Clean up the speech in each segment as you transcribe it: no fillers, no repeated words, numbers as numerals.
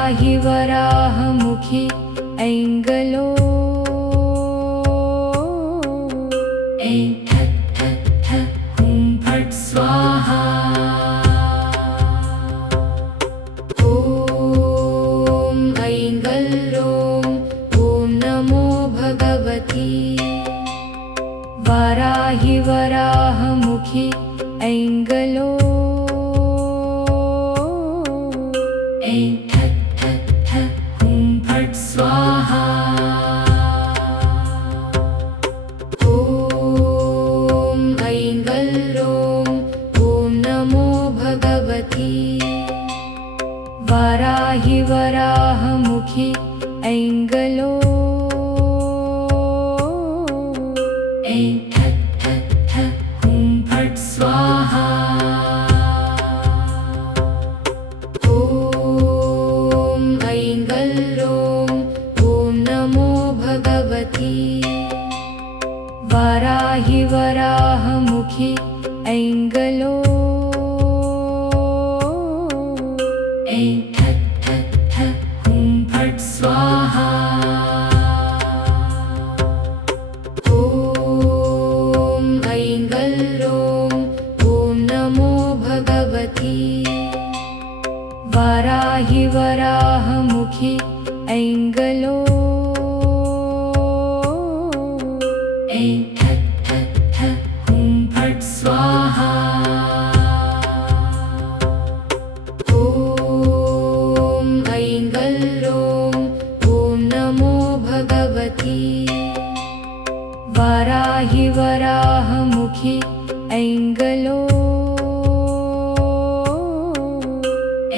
वाराहि वराहमुखी ऐङ्गलो ऐं ठट् ठट् ठट् हुं फट् स्वाहा। ॐ ऐङ्गल्रों ॐ नमो भगवती वाराहि वराहमुखी ऐङ्गलो ऐं ठट् ठट् ठट् हुं फट् स्वाहा। ॐ ऐङ्गल्रों ॐ नमो भगवती वाराहि वराहमुखी ऐङ्गलो ऐं ठट् ठट् ठट् हुं फट् स्वाहा। ॐ ऐङ्गल्रों ॐ नमो भगवती वाराहि वराहमुखी ऐङ्गलो ऐं ठट् ठट् ठट् हुं फट् स्वाहा। ॐ ऐङ्गल्रों ॐ नमो भगवती वाराहि वराहमुखी ऐङ्गलो ऐं ठट् ठट् ठट् हुं फट् स्वाहा। ॐ ऐङ्गल्रों ॐ नमो भगवती वाराहि वराहमुखी ऐङ्गलो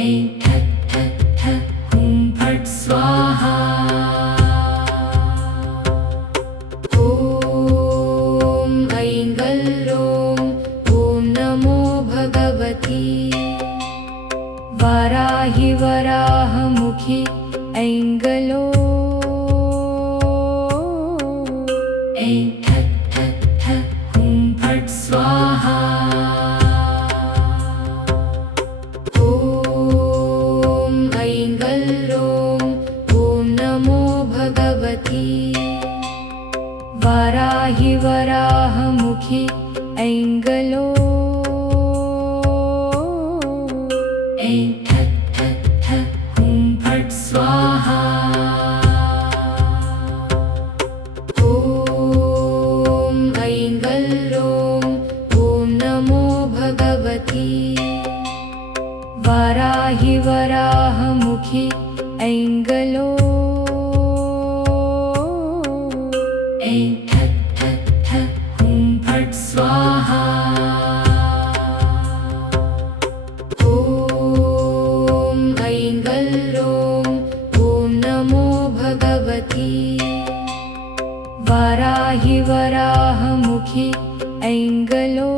ऐं ठट् ठट् ठट् हुं फट् स्वाहा। ॐ ऐङ्गल्रों ॐ नमो भगवती वाराहि वराहमुखी ऐङ्गलो ऐं ठट् ठट् ठट् हुं फट् स्वाहा। ॐ ऐङ्गल्रों ॐ नमो भगवती वाराहि वराहमुखी ऐङ्गलो ऐं ठट् ठट् ठट् हुं फट् स्वाहा। ॐ ऐङ्गल्रों ॐ नमो भगवती वाराहि वराहमुखी ऐङ्गलो ऐं ठट् ठट् ठट् हुं फट् स्वाहा। ॐ ऐङ्गल्रों ॐ नमो भगवती वाराहि वराहमुखी ऐङ्गलो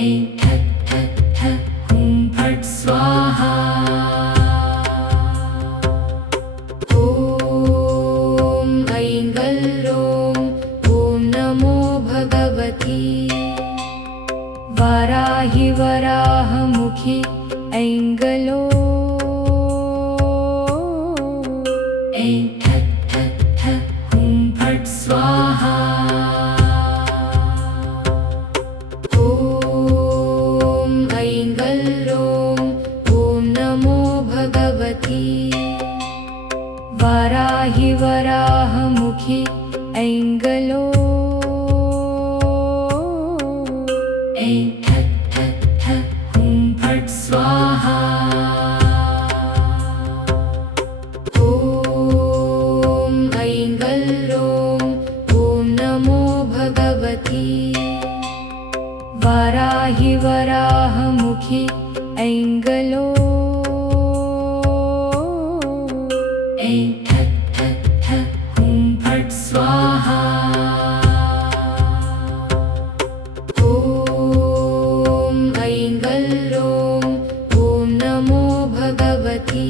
ऐं ठट् ठट् ठट् हुं फट् स्वाहा। ॐ ऐङ्गल्रों ॐ नमो भगवती वाराहि वराहमुखी ऐङ्गलो ऐं ठट् ठट् ठट् हुं फट् स्वाहा। ॐ ऐङ्गल्रों ॐ नमो भगवती वाराहि वराहमुखी ऐङ्गलो ऐं ठट् ठट् ठट् हुं फट् स्वाहा। ॐ ऐङ्गल्रों ॐ नमो भगवती वाराहि वराहमुखी ऐङ्गलो ऐं ठट् ठट् ठट् हुं फट् स्वाहा। ॐ ऐङ्गल्रों ॐ नमो भगवती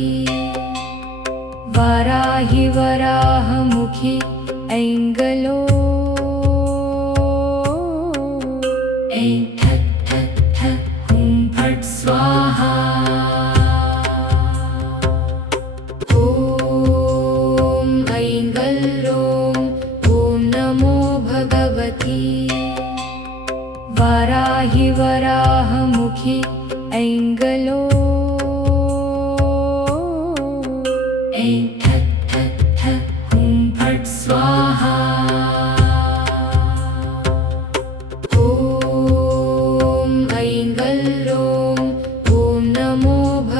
वाराहि वराहमुखी ऐङ्गलो ऐं ठट् ठट् ठट् हुं फट् स्वाहा।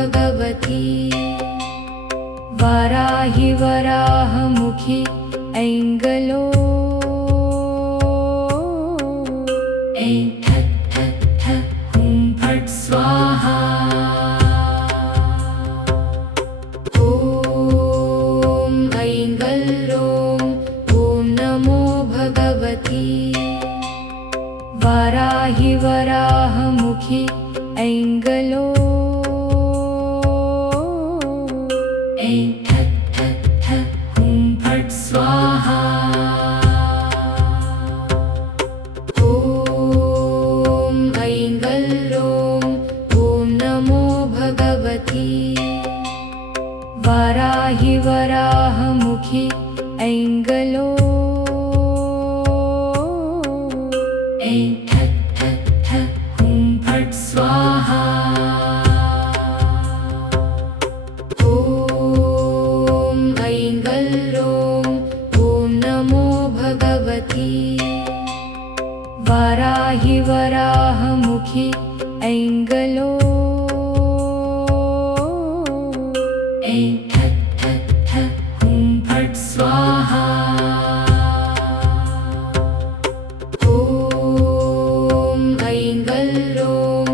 भगवती वाराहि वराहमुखी ऐङ्गलो ऐं ठट् ठट् ठट् हुं फट् स्वाहा ॐ ऐङ्गल्लों ॐ नमो भगवती वाराहि वराहमुखी ऐङ्गलो ऐं ठट् ठट् ठट् हुं फट् स्वाहा ॐ ऐङ्गल्लों ॐ नमो भगवती वाराहि वराहमुखी ऐङ्गलो ऐं ठट् ठट् ठट् हुं फट् स्वाहा ॐ ऐङ्गल्लों ॐ नमो भगवती वाराहि वराहमुखी ऐङ्गलो ऐं ठट् ठट् ठट् हुं फट् स्वाहा ॐ ऐङ्गल्लों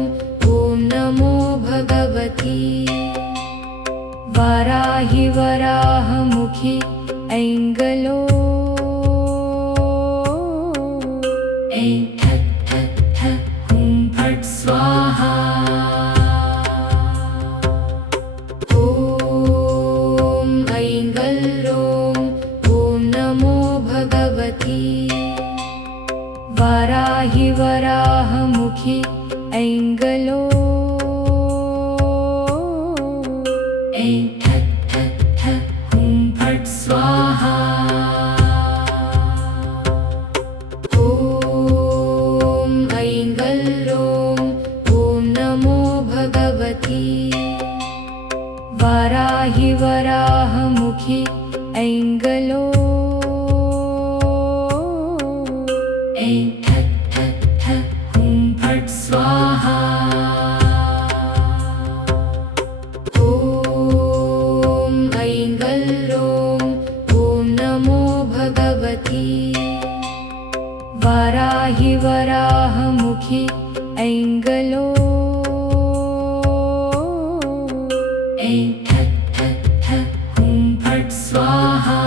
ॐ नमो भगवती वाराहि वराहमुखी ऐङ्गलो ऐं ठट् ठट् ठट् हुं फट् स्वाहा ॐ ऐङ्गल्लों ॐ नमो भगवती वाराहि वराहमुखी ऐङ्गलो ऐं ठट् ठट् ठट् हुं फट् स्वाहा ॐ ऐङ्गल्लों ॐ नमो भगवती वाराहि वराहमुखी ऐङ्गलो ऐं ठट् ठट् ठट् हुं फट् स्वाहा ॐ ऐङ्गल्लों ॐ नमो भगवती वाराहि वराहमुखी ऐङ्गलो ऐं ठट् ठट् ठट् हुं फट् स्वाहा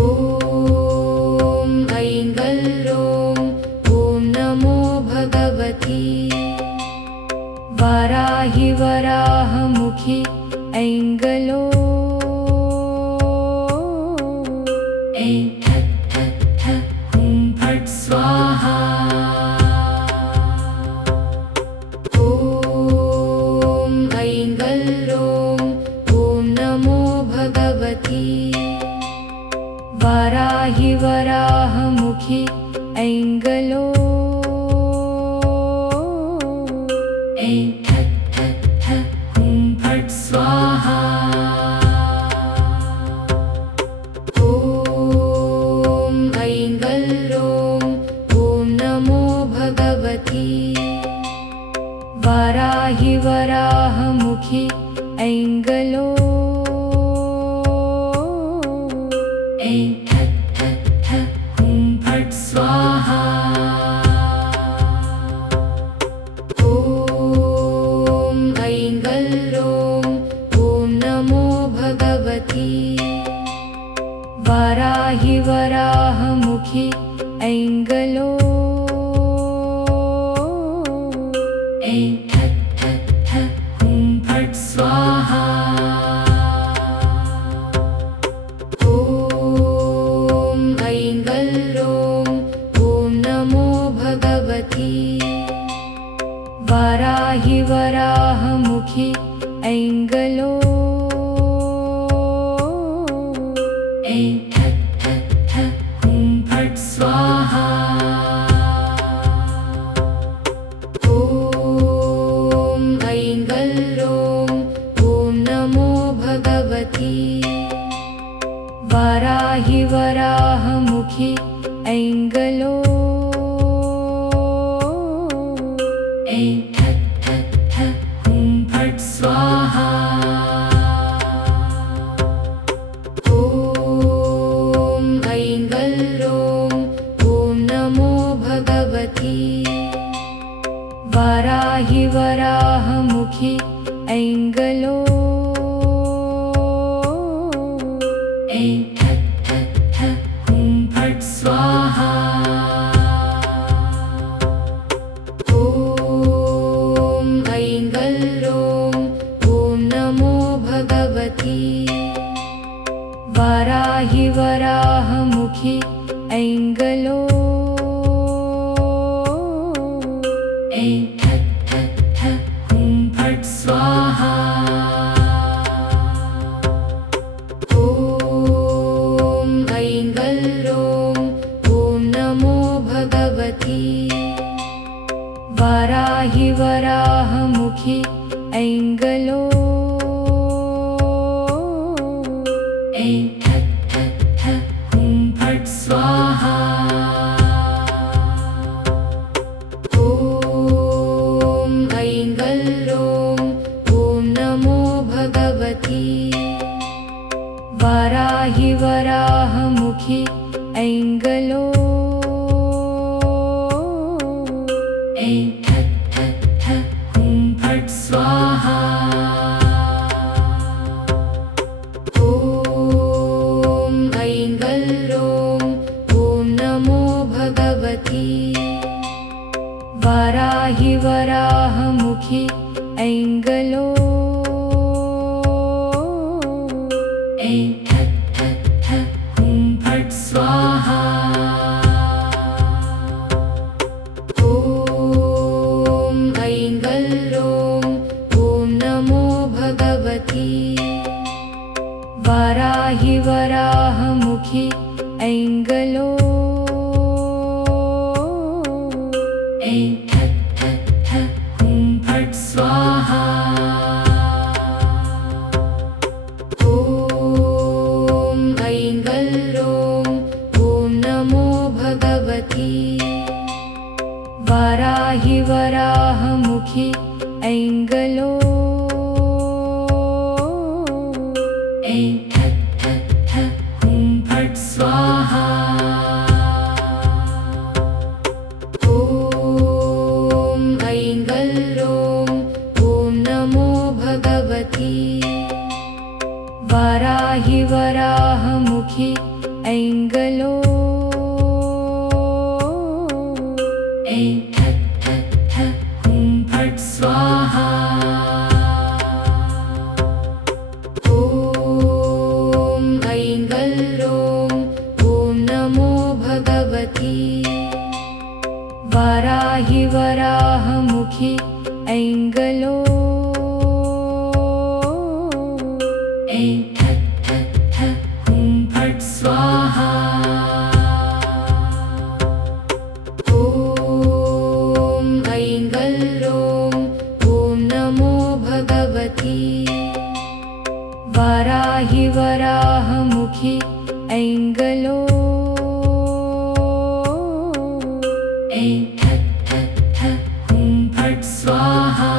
ॐ ऐङ्गल्लों ॐ नमो भगवती वाराहि वराहमुखी ऐङ्गलो ऐं ठट् ठट् ठट् हुं फट् स्वाहा ॐ ऐङ्गल्लों ॐ नमो भगवती वाराहि वराहमुखी ऐङ्गलो ऐं ठट् ठट् ठट् हुं फट् स्वाहा ॐ ऐङ्गल्लों ॐ नमो भगवती वाराहि वराहमुखी ऐङ्गलो ऐं ठट् ठट् ठट् हुं फट् स्वाहा ॐ ऐङ्गल्लों ॐ नमो भगवती वाराहि वराहमुखी ऐङ्गलो ऐं ठट् ठट् ठट् हुं फट् स्वाहा ॐ ऐङ्गल्लों ॐ नमो भगवती वाराहि वराहमुखी ऐङ्गलो ऐं ठट् ठट् ठट् हुं फट् स्वाहा ॐ ऐङ्गल्लों ॐ नमो भगवती वाराहि वराहमुखी ऐङ्गलो ऐं ठट् ठट् वाराहि वराहमुखी ऐङ्गलो ऐं ठक् ठक् ठक् हुं फट् स्वाहा ॐ ऐङ्गल्रों ॐ नमो भगवती वाराहि वराहमुखी ऐङ्गलो ऐं ठक् ठक् ठक् हुं फट् स्वाहा ॐ ऐङ्गल्रों ॐ नमो भगवती वाराहि वराहमुखी ऐङ्गलो ऐं ठक् ठक् ठक् हुं फट् स्वाहा ॐ ऐङ्गल्रों ॐ नमो भगवती वाराहि वराहमुखी ऐङ्गलो ऐं ठक् ठक् ठक् हुं फट् स्वाहा ॐ ऐङ्गल्रों ॐ नमो भगवती वाराहि वराहमुखी ऐङ्गलो ऐं ठक् ठक् ठक् हुं फट् स्वाहा ॐ ऐङ्गल्रों ॐ नमो भगवती वाराहि वराहमुखी ऐङ्गलो ऐं ठक् ठक् ठक् हुं फट् स्वाहा ॐ ऐङ्गल्रों ॐ नमो भगवती वाराहि वराहमुखी ऐङ्गलो ऐं ठक् ठक् ठक् हुं फट् स्वाहा ॐ ऐङ्गल्रों ॐ नमो भगवती वाराहि वराहमुखी ऐङ्गलो ऐं ठक् ठक् ठक् हुं फट् स्वाहा ॐ ऐङ्गल्रों ॐ नमो भगवती वाराहि वराहमुखी ऐङ्गलो ऐं ठक् ठक् ठक् हुं फट् स्वाहा ॐ ऐङ्गल्रों ॐ नमो भगवती वाराहि वराहमुखी ऐङ्गलो ऐं ठक् ठक् ठक् हुं फट् स्वाहा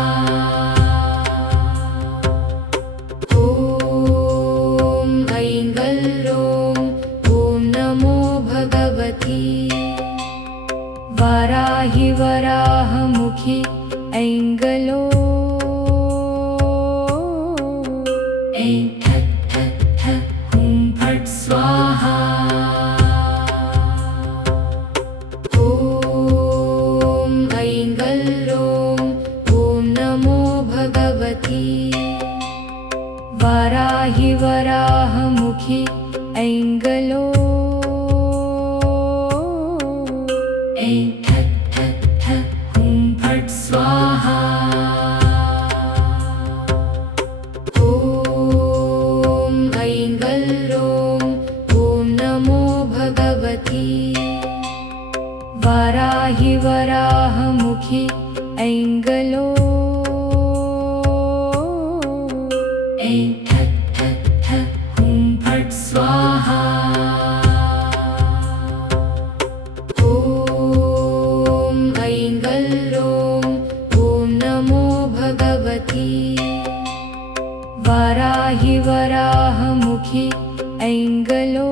ॐ ऐङ्गल्रों ॐ नमो भगवती वाराहि वराहमुखी ऐङ्गलो ऐं ठक् ठक् ठक् हुं फट् स्वाहा ॐ ऐङ्गल्रों ॐ नमो भगवती वाराहि वराहमुखी ऐङ्गलो ऐं ठक् ठक् ठक् हुं फट् स्वाहा ॐ ऐङ्गल्रों ॐ नमो भगवती वाराहि वराहमुखी ऐङ्गलो ऐं ठक् ठक् ठक् हुं फट् स्वाहा ॐ ऐङ्गल्रों ॐ नमो भगवती वाराहि वराहमुखी ऐङ्गलो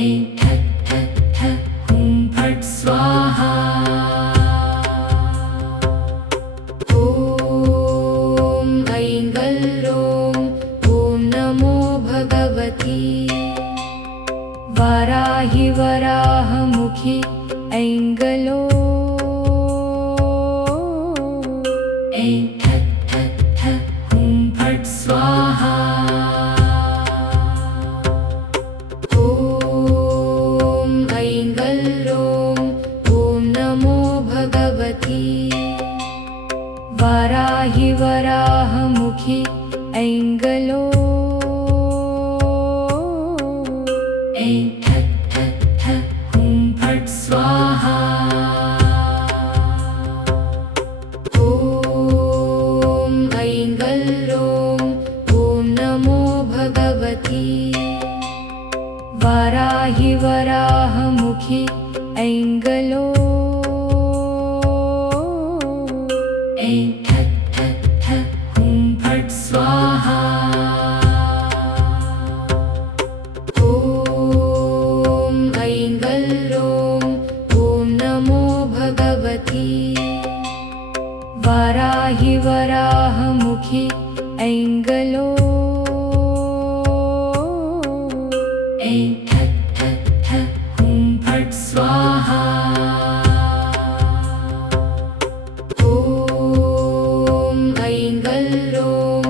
ऐं ठक् ठक् ठक् हुं फट् स्वाहा स्वाहा। ॐ ऐङ्गल्रों ॐ नमो भगवती वाराहि वराहमुखि ऐङ्गलो ऐं ठट् ठट् ठट् हुं फट् स्वाहा। ॐ ऐङ्गल्रों ॐ नमो भगवती वाराहि वराहमुखि ऐङ्गलो ऐं ठट् ठट् ठट् हुं फट् स्वाहा। ॐ ऐङ्गल्रों ॐ नमो भगवती वाराहि वराहमुखि ऐङ्गलो ऐं ठट् ठट् ठट् हुं फट् स्वाहा। ॐ ऐङ्गल्रों ॐ नमो भगवती वाराहि वराहमुखि ऐङ्गलो ऐं ठट् ठट् ठट् हुं फट् स्वाहा। ॐ ऐङ्गल्रों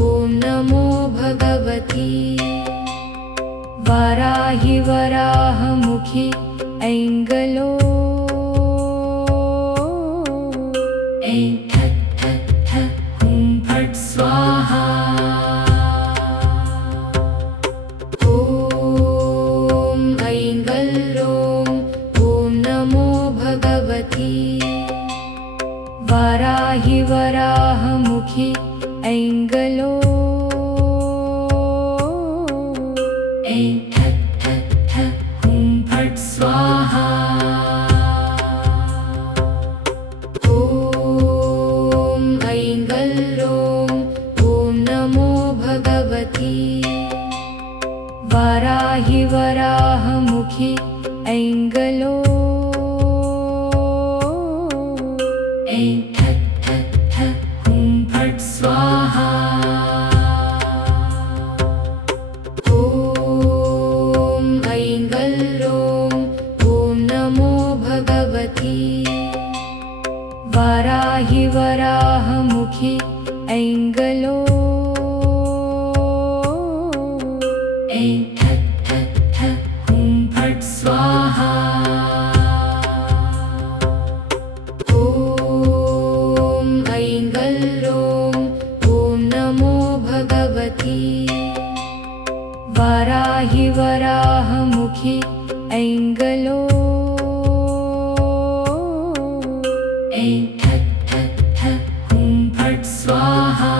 ॐ नमो भगवती वाराहि वराहमुखि ऐङ्गलो ऐं ठट् ठट् ठट् हुं फट् स्वाहा। ॐ ऐङ्गल्रों ॐ नमो भगवती वाराहि वराहमुखि ऐङ्गलो ऐं ठट् ठट् ठट् हुं फट् स्वाहा। ॐ ऐङ्गल्रों ॐ नमो भगवती वाराहि वराहमुखि ऐङ्गलो ऐं ठट् ठट् ठट् हुं फट् स्वाहा। ॐ ऐङ्गल्रों ॐ नमो भगवती वाराहि वराहमुखि ऐङ्गलो ऐं ठट् ठट् ठट् हुं फट् स्वाहा। ॐ ऐङ्गल्रों ॐ नमो भगवती वाराहि वराहमुखि ऐङ्गलो ऐं ठट् ठट् ठट् हुं फट् स्वाहा।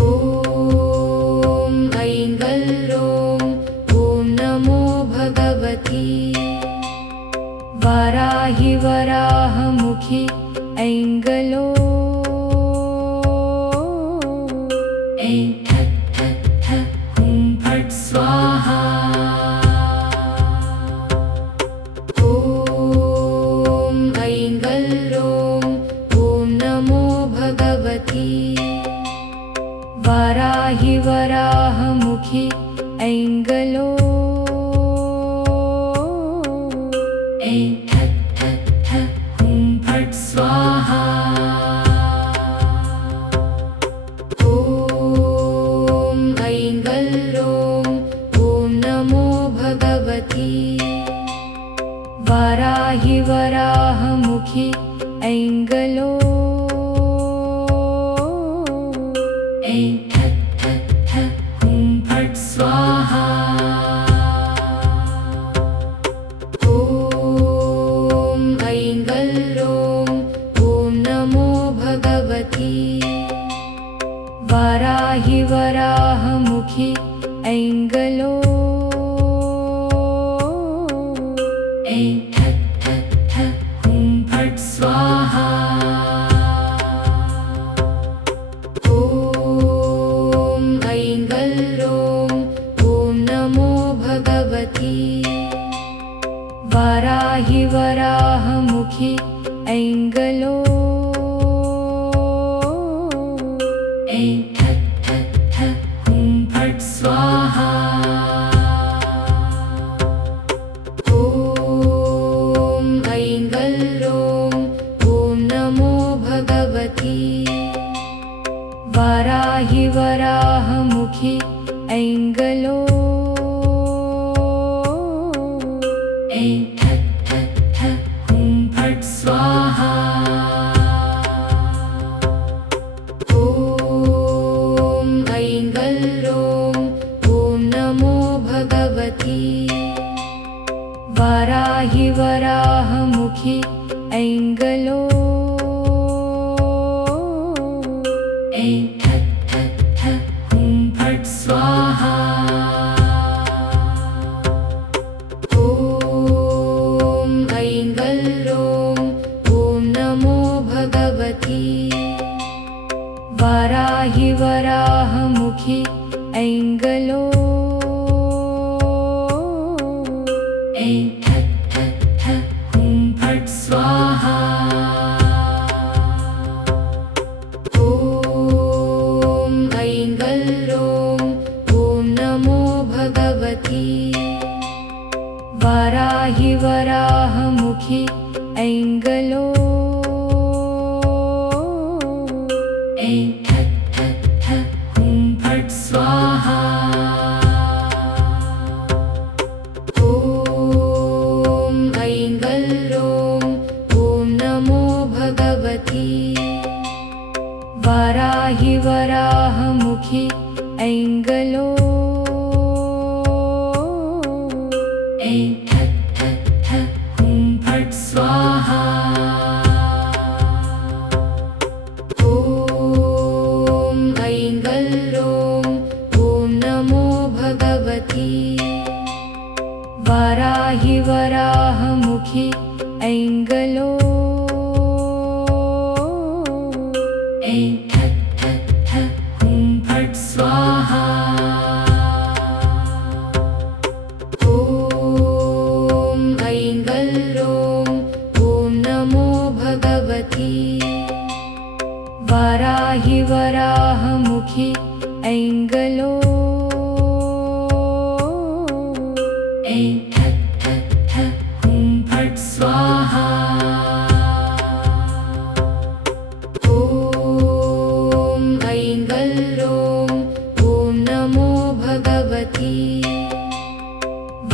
ॐ ऐङ्गल्रों ॐ नमो भगवती वाराहि वराहमुखि ऐङ्गलो ऐं ठट् ठट् ठट् हुं फट् स्वाहा। ॐ ऐङ्गल्रों ॐ नमो भगवती वाराहि वराहमुखि ऐङ्गलो ऐं ठट् ठट् ठट् हुं फट् स्वाहा। ॐ ऐङ्गल्रों ॐ नमो भगवती वाराहि वराहमुखि ऐङ्गलो ऐं ठट् ठट् ठट् हुं फट् स्वाहा। ॐ ऐङ्गल्रों ॐ नमो भगवती वाराहि वराहमुखि ऐङ्गलो ऐं ठट् ठट् ठट् हुं फट् स्वाहा। ॐ ऐङ्गल्रों ॐ नमो भगवती वाराहि वराहमुखी ऐङ्गलो ऐं ठक् ठक् ठक् हुं फट् स्वाहा ॐ ऐङ्गल्रों ॐ नमो भगवती वाराहि वराहमुखी ऐङ्गलो ऐं ठक् ठक् ठक् हुं फट् स्वाहा ॐ ऐङ्गल्रों ॐ नमो भगवती वाराहि वराहमुखी ऐङ्गलो ऐं ठक् ठक् ठक् हुं फट् स्वाहा ॐ ऐङ्गल्रों ॐ नमो भगवती वाराहि वराहमुखी ऐङ्गलो ऐं ठक् ठक् ठक् हुं फट् स्वाहा ॐ ऐङ्गल्रों ॐ नमो भगवती वाराहि वराहमुखी ऐङ्गलो ऐं ठक् ठक् ठक् हुं फट् स्वाहा ॐ ऐङ्गल्रों ॐ नमो भगवती वाराहि वराहमुखी ऐङ्गलो ऐं ठक् ठक् ठक् हुं फट् स्वाहा ॐ ऐङ्गल्रों ॐ नमो भगवती वाराहि वराहमुखी ऐङ्गलो ऐं ठक् ठक् ठक् हुं फट् स्वाहा ॐ ऐङ्गल्रों ॐ नमो भगवती वाराहि वराहमुखी ऐङ्गलो ऐं ठक् ठक् ठक् हुं फट् स्वाहा ॐ ऐङ्गल्रों ॐ नमो भगवती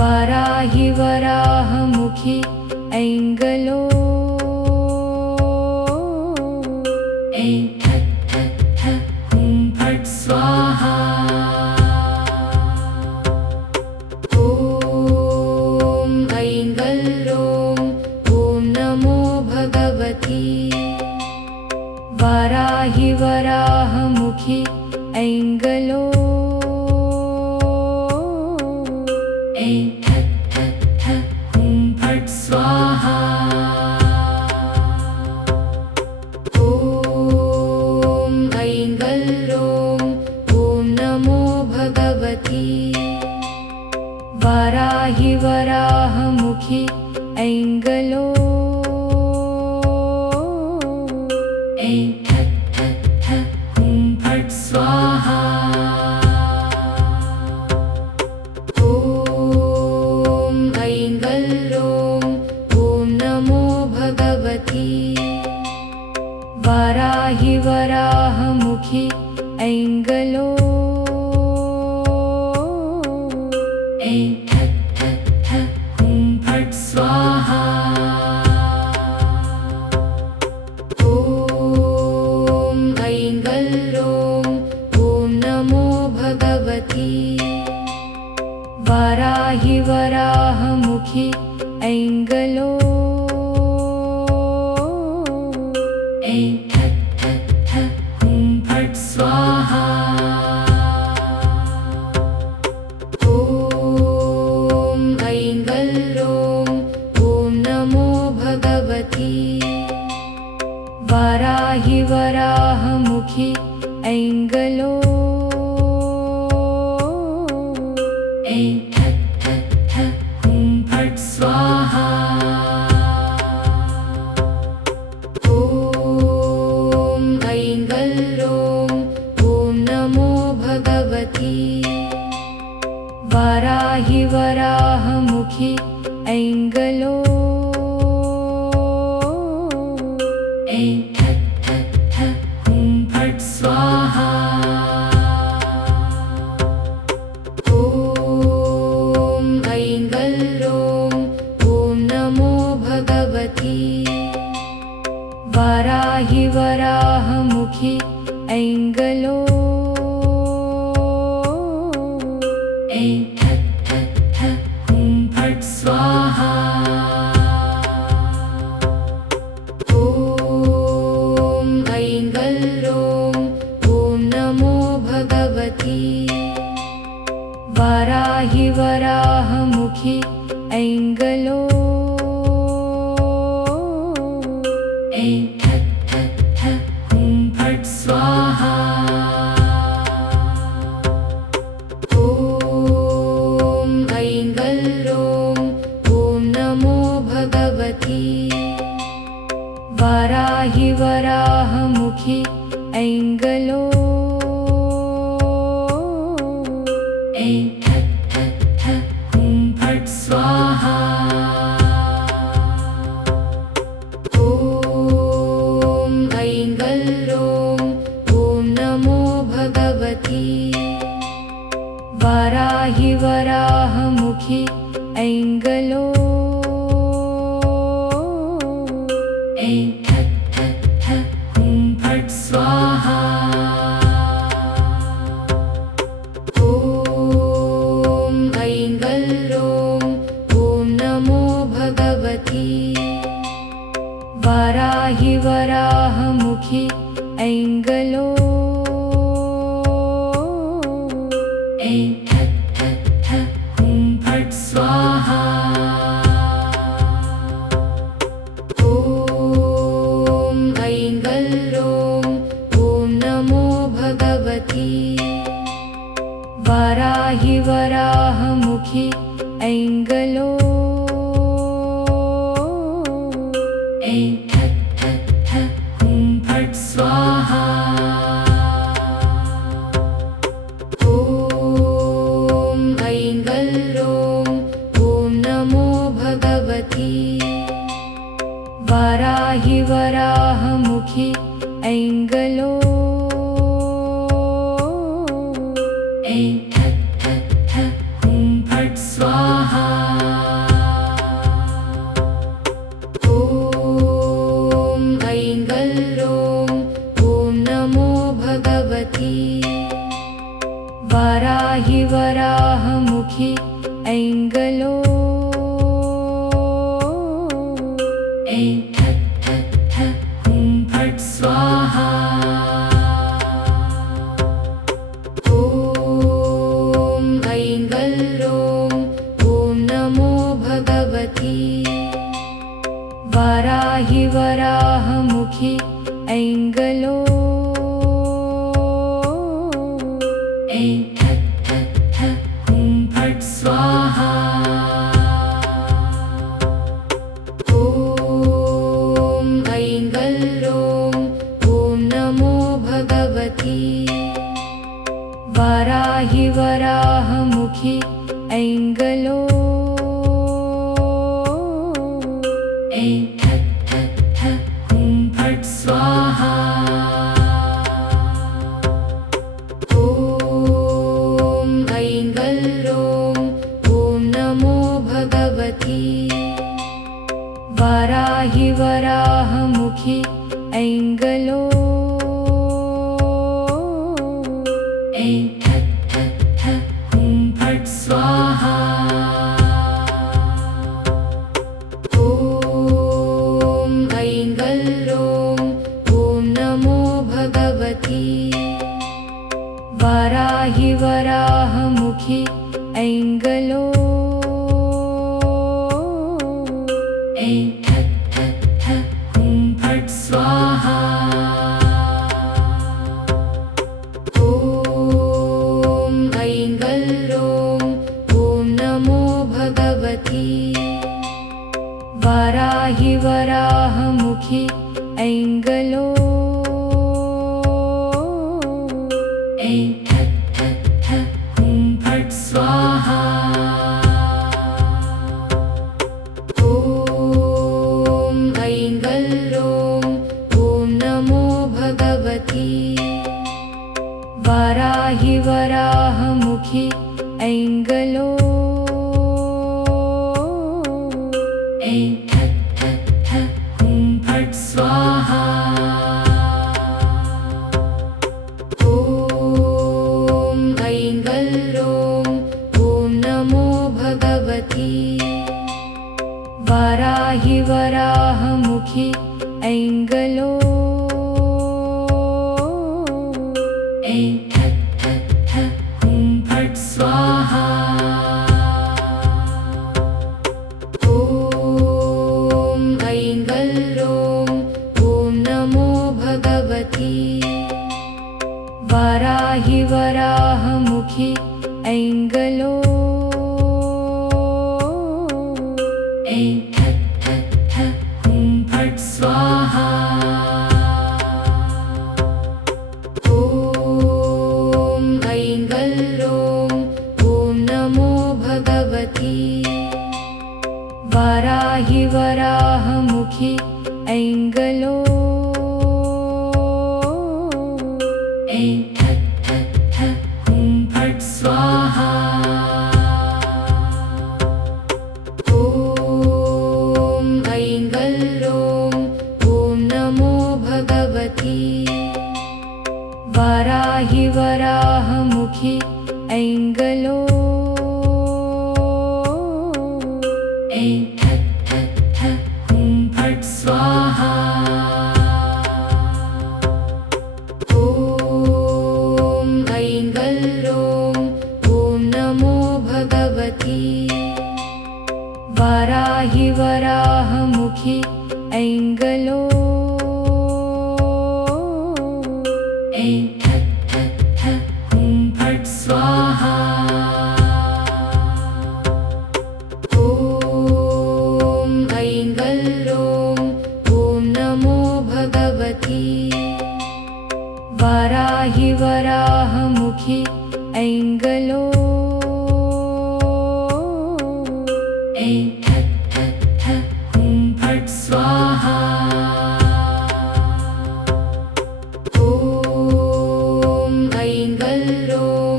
वाराहि वराहमुखी ऐङ्गलो ऐं ठक् ठक् ठक् हुं फट् स्वाहा ॐ ऐङ्गल्रों ॐ नमो भगवती वाराहि वराहमुखी ऐङ्गलो ऐं ठक् ठक् ठक् हुं फट् स्वाहा ॐ ऐङ्गल्रों ॐ नमो भगवती वाराहि वराहमुखी ऐङ्गलो ऐं ठक् ठक् ठक् हुं फट् स्वाहा ॐ ऐङ्गल्रों ॐ नमो भगवती वाराहि वराहमुखी ऐङ्गलो ऐं ठक् ठक् ठक् हुं फट् स्वाहा ॐ ऐङ्गल्रों ॐ नमो भगवती वाराहि वराहमुखी ऐङ्गलो ऐं ठक् ठक् ठक् हुं फट् स्वाहा ॐ ऐङ्गल्रों ॐ नमो भगवती वाराहि वराहमुखी ऐङ्गलो ऐं ठक् ठक् ठक् हुं फट् स्वाहा ऐङ्गलो ऐं ठट् ठट् ठट् हुं फट् स्वाहा ॐ ऐङ्गल्रों ॐ नमो भगवती वाराहि वराहमुखि ऐङ्गलो ऐं ठट् ठट् ठट् हुं फट् स्वाहा ॐ ऐङ्गल्रों ॐ नमो भगवती वाराहि वराहमुखि ऐङ्गलो ऐं ठट् ठट् ठट् हुं फट् स्वाहा ॐ ऐङ्गल्रों ॐ नमो भगवती वाराहि वराहमुखि ऐङ्गलो ऐं ठट् ठट् ठट् हुं फट् स्वाहा ॐ ऐङ्गल्रों ॐ नमो भगवती वाराहि वराहमुखि ऐङ्गलो ऐं ठट् ठट् ठट् हुं फट् स्वाहा ॐ ऐङ्गल्रों ॐ नमो भगवती वाराहि वराहमुखि ऐङ्गलो ऐं ठट् ठट् ठट् हुं फट् स्वाहा ॐ ऐङ्गल्रों ॐ नमो भगवती वाराहि वराहमुखि ऐङ्गलो ऐं ठट् ठट् ठट् हुं फट् स्वाहा ॐ ऐङ्गल्रों ॐ नमो भगवती वाराहि वराहमुखि ऐङ्गलो ऐं ठट् ठट् ठट् हुं फट् स्वाहा ॐ ऐङ्गल्रों ॐ नमो भगवती वाराहि वराहमुखि ऐङ्गलो ऐं ठट् ठट् ठट् हुं फट् स्वाहा ॐ ऐङ्गल्रों ॐ नमो भगवती वाराहि वराहमुखि ऐङ्गलो ऐं ठट् ठट् ठट् हुं फट् स्वाहा ॐ ऐङ्गल्रों ॐ नमो भगवती वाराहि वराहमुखि ऐङ्गलो ऐं ठट् ठट् ठट् हुं फट् स्वाहा ॐ ऐङ्गल्रों ॐ नमो भगवती वाराहि वराहमुखि ऐङ्गलो ऐं ठट् ठट् ठट् हुं फट् स्वाहा ॐ ऐङ्गल्रों ॐ नमो भगवती वाराहि वराहमुखि ऐङ्गलो ऐं ठट् ठट् ठट् हुं फट् स्वाहा ॐ ऐङ्गल्रों ॐ नमो भगवती वाराहि वराहमुखि ऐङ्गलो ऐं ठट् ठट् ठट् हुं फट् स्वाहा ऐं ठक् ठक् ठक् ॐ फट् स्वाहा ॐ ऐं गल्रों ॐ नमो भगवती वाराहि वराहमुखि ऐं गलो ऐं ठक् ठक् ठक् ॐ फट् स्वाहा ॐ ऐं गल्रों ॐ नमो भगवती वाराहि वराहमुखि ऐं गलो ऐं ठक् ठक् ठक् ॐ फट् स्वाहा ॐ ऐं गल्रों ॐ नमो भगवती वाराहि वराहमुखि ऐं गलो ऐं ठक् ठक् ठक् ॐ फट् स्वाहा ॐ ऐं गल्रों ॐ नमो भगवती वाराहि वराहमुखि ऐं गलो ऐं ठक् ठक् ठक् ॐ फट् स्वाहा ॐ ऐं गल्रों ॐ नमो भगवती वाराहि वराहमुखि ऐं गलो ऐं ठक् ठक् ठक् ॐ फट् स्वाहा ॐ ऐं गल्रों ॐ नमो भगवती वाराहि वराहमुखि ऐं गलो ऐं ठक् ठक् ठक् ॐ फट् स्वाहा ॐ ऐं गल्रों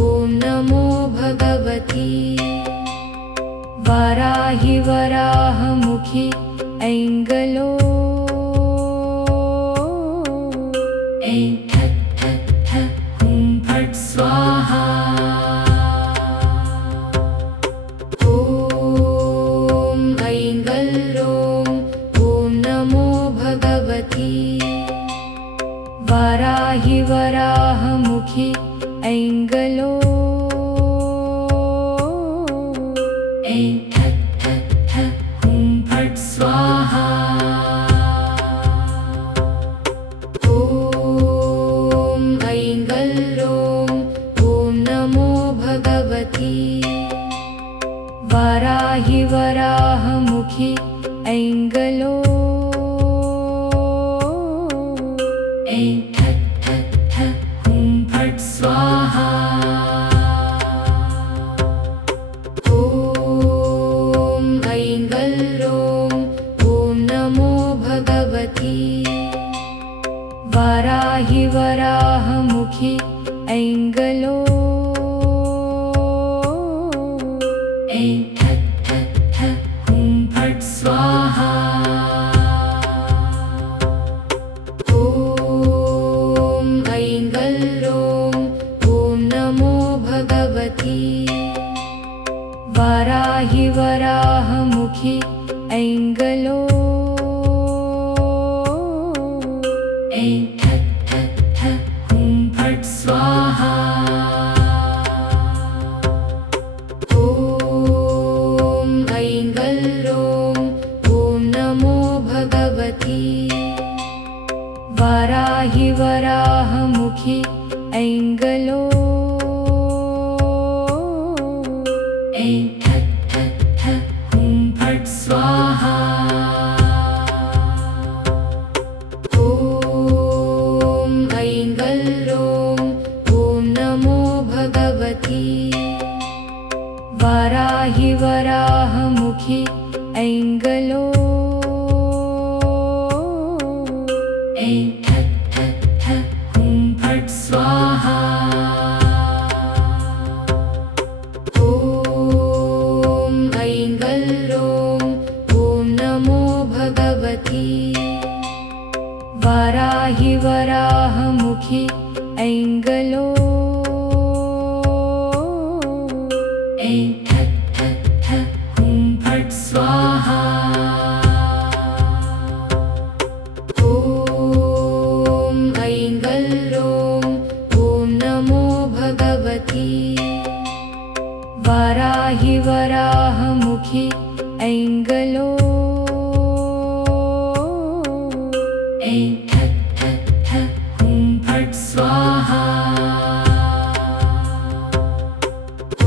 ॐ नमो भगवती वाराहि वराहमुखि ऐं गलो ऐं ठक् ठक् ठक् ॐ फट् स्वाहा ॐ ऐं गल्रों ॐ नमो भगवती वाराहि वराहमुखि ऐं गलो ऐं ठक् ठक् ठक् ॐ फट् स्वाहा ॐ ऐं गल्रों ॐ नमो भगवती वाराहि वराहमुखि ऐं गलो ऐं ठक् ठक् ठक् ॐ फट् स्वाहा ॐ ऐं गल्रों ॐ नमो भगवती वाराहि वराहमुखि ऐं गलो ऐं ठक् ठक् ठक् ॐ फट् स्वाहा ॐ ऐं गल्रों ॐ नमो भगवती वाराहि वराहमुखि ऐं गलो ऐं ठक् ठक् ठक् ॐ फट् स्वाहा ॐ ऐं गल्रों ॐ नमो भगवती वाराहि वराहमुखि ऐं गलो ऐं ठक् ठक् ठक् ॐ फट् स्वाहा ॐ ऐं गल्रों ॐ नमो भगवती वाराहि वराहमुखि ऐं गलो ऐं ठक् ठक् ठक् ॐ फट् स्वाहा ॐ ऐं गल्रों ॐ वराहमुखी ऐङ्गलो ऐं ठक् ठक् ठक् हुं फट् स्वाहा ॐ ऐङ्गल्लों ॐ नमो भगवती वाराहि वराहमुखी ऐङ्गलो ऐं ठक् ठक् ठक् हुं फट् स्वाहा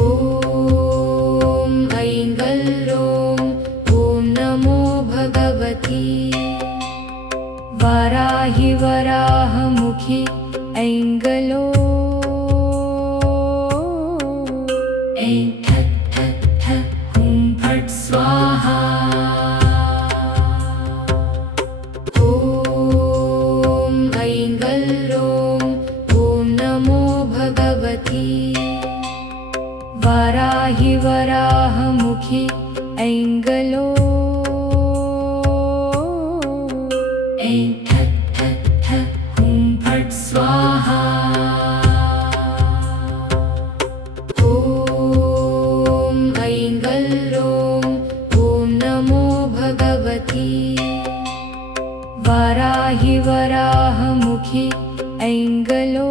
ॐ ऐङ्गल्लों ॐ नमो भगवती वाराहि वराहमुखी ऐङ्गलो ऐं ठक् ठक् ठक् हुं फट् स्वाहा ॐ ऐङ्गल्लों ॐ नमो भगवती वाराहि वराहमुखी ऐङ्गलो ऐं ठक् ठक् ठक् हुं फट् स्वाहा ॐ ऐङ्गल्लों ॐ नमो भगवती वाराहि वराहमुखी ऐङ्गलो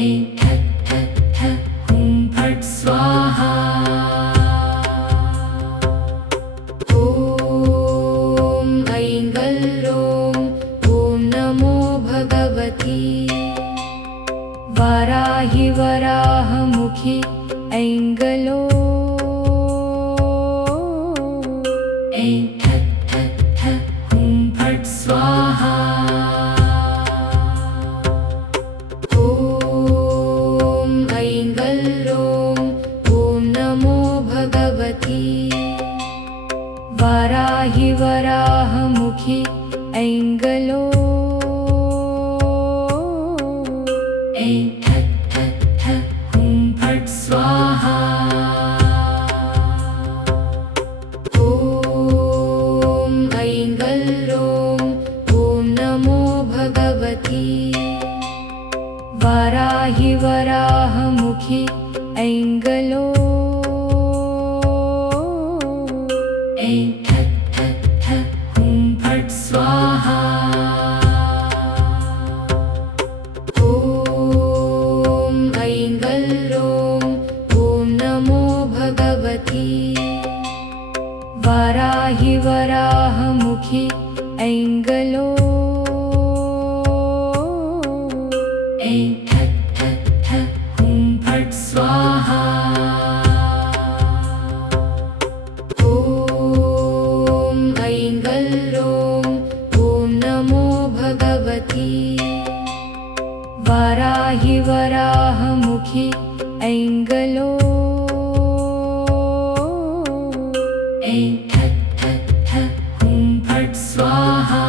ऐं ठक् ठक् ठक् हुं फट् स्वाहा ॐ ऐङ्गल्लों ॐ नमो भगवती वाराहि वराहमुखी ऐङ्गलो ऐं ठक् ठक् ठक् हुं फट् स्वाहा ॐ ऐङ्गल्लों ॐ नमो भगवती वाराहि वराहमुखी ऐङ्गलो ऐं ठक् ठक् ठक् हुं फट् स्वाहा ॐ ऐङ्गल्लों ॐ नमो भगवती वाराहि वराहमुखी ऐङ्गलो ऐं ठक् ठक् ठक् हुं फट् स्वाहा ॐ ऐङ्गल्लों ॐ नमो भगवती वाराहि वराहमुखी ऐङ्गलो ऐं ठक् ठक् ठक् हुं फट् स्वाहा ॐ ऐङ्गल्लों ॐ नमो भगवती वाराहि वराहमुखी ऐङ्गलो ऐं ठक् ठक् ठक् हुं फट् स्वाहा